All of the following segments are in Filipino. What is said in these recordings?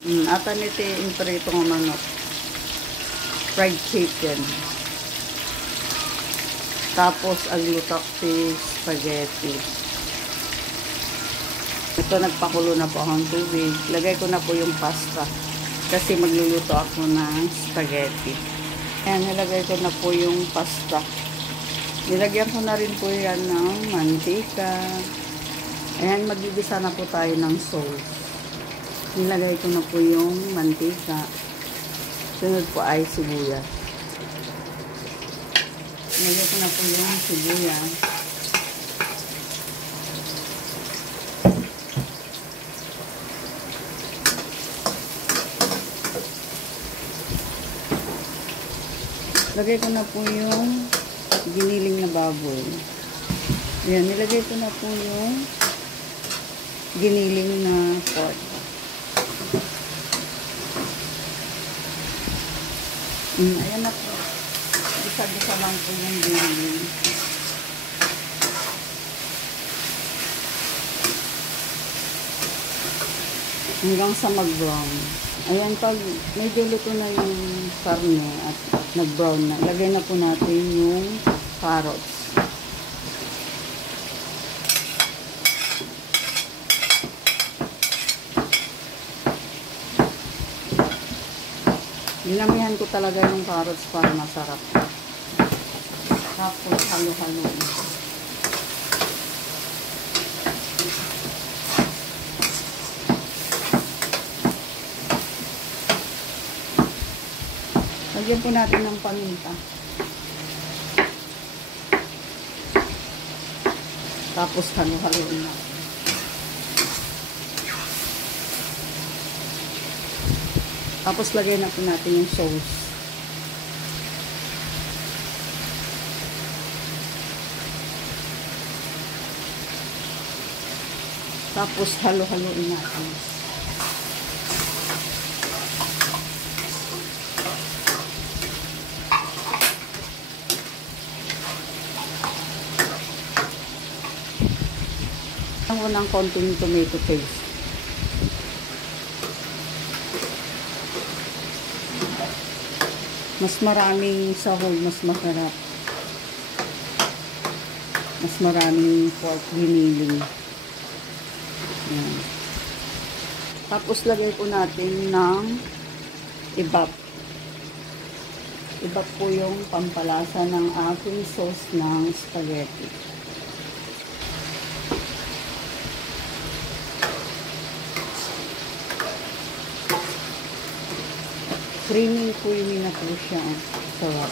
Ata niti imprito nga manok. Fried chicken. Tapos aglutak si spaghetti. Ito nagpakulo na po akong tubig. Lagay ko na po yung pasta. Kasi magluluto ako ng spaghetti. Ayan, nilagay ko na po yung pasta. Nilagyan ko na rin po yan ng mantika. Ayan, magigisa na po tayo ng sauce. Nilagay ko na po yung mantika. Sunod po ay sibuyas. Nilagay ko na po yung sibuyas. Lagay ko na po yung giniling na baboy. Ayan, nilagay ko na po yung giniling na pork. Ayan na po. Isa-isa lang po yung giniling. Hanggang sa mag-brown. Ayan, pag medyo luto na yung karne at nag-brown na, lagay na po natin yung carrots. Dinamihan ko talaga yung carrots para masarap. Tapos halo-halo. Lagyan po natin ng paminta. Tapos halo-haloin natin. Tapos lagyan na po natin yung sauce. Tapos halo-haloin natin. Ang unang konting tomato paste. Mas maraming sahog, mas masarap. Mas maraming pork giniling. Yan. Tapos lagay po natin ng ibap. Ibap po yung pampalasa ng aking sauce ng spaghetti. Creamy na po siya. Sarap.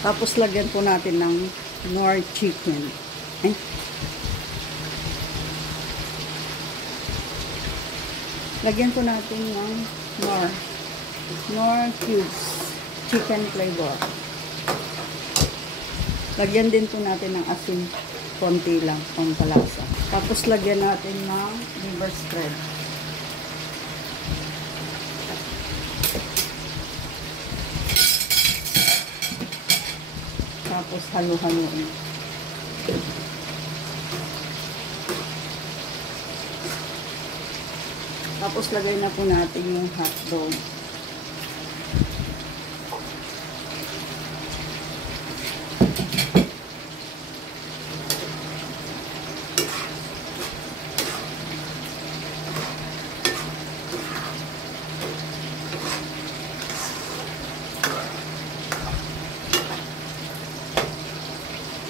Tapos lagyan po natin ng Knorr chicken. Lagyan po natin ng Knorr cubes. Chicken flavor. Lagyan din po natin ng asin. Konti lang. Pampalasa. Tapos lagyan natin ng liver spread. Tapos halo-haloin. Tapos lagay na po natin yung hotdog.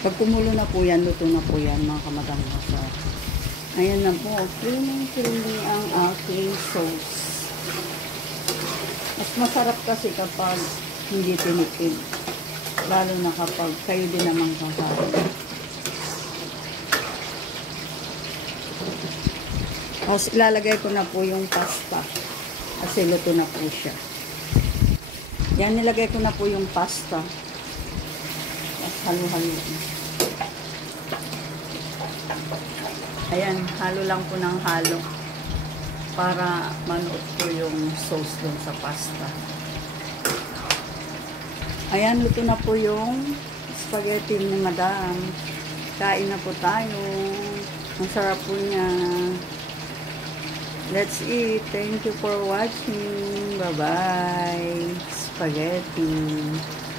Pag kumulo na po yan, luto na po yan mga kamadangasa. Ayan na po, creamy ang aking sauce. Mas masarap kasi kapag hindi tinipid. Lalo na kapag kayo din naman kakain. Tapos ilalagay ko na po yung pasta. Kasi luto na po siya. Yan, nilagay ko na po yung pasta. Halo-halo. Ayan, halo lang po ng halo para manuot po yung sauce dun sa pasta. Ayan, luto na po yung spaghetti ni Madam. Kain na po tayo. Ang sarap po niya. Let's eat. Thank you for watching. Bye-bye. Spaghetti.